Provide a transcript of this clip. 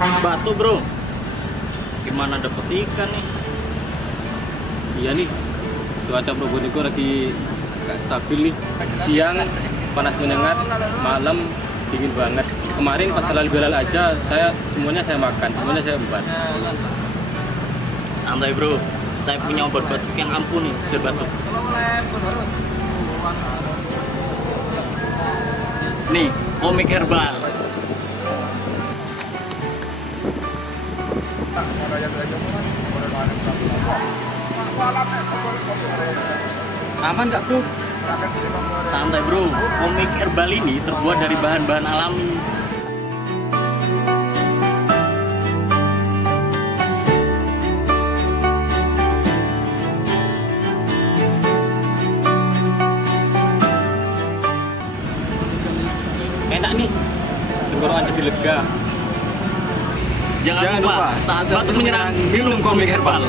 Batu bro, gimana dapet ikan nih? Iya nih, cuaca Probolinggo lagi gak stabil nih. Siang panas menyengat, malam dingin banget. Kemarin pas halal bihalal aja, semuanya saya makan, semuanya saya embat. Santai bro, saya punya obat batuk yang ampuh nih, obat batuk. Nih, komik herbal. Aman nggak bro? Santai bro, komik herbal ini terbuat dari bahan-bahan alami. Enak nih, tenggorokan jadi lega. Jangan lupa, saat batuk menyerang, minum komik herbal.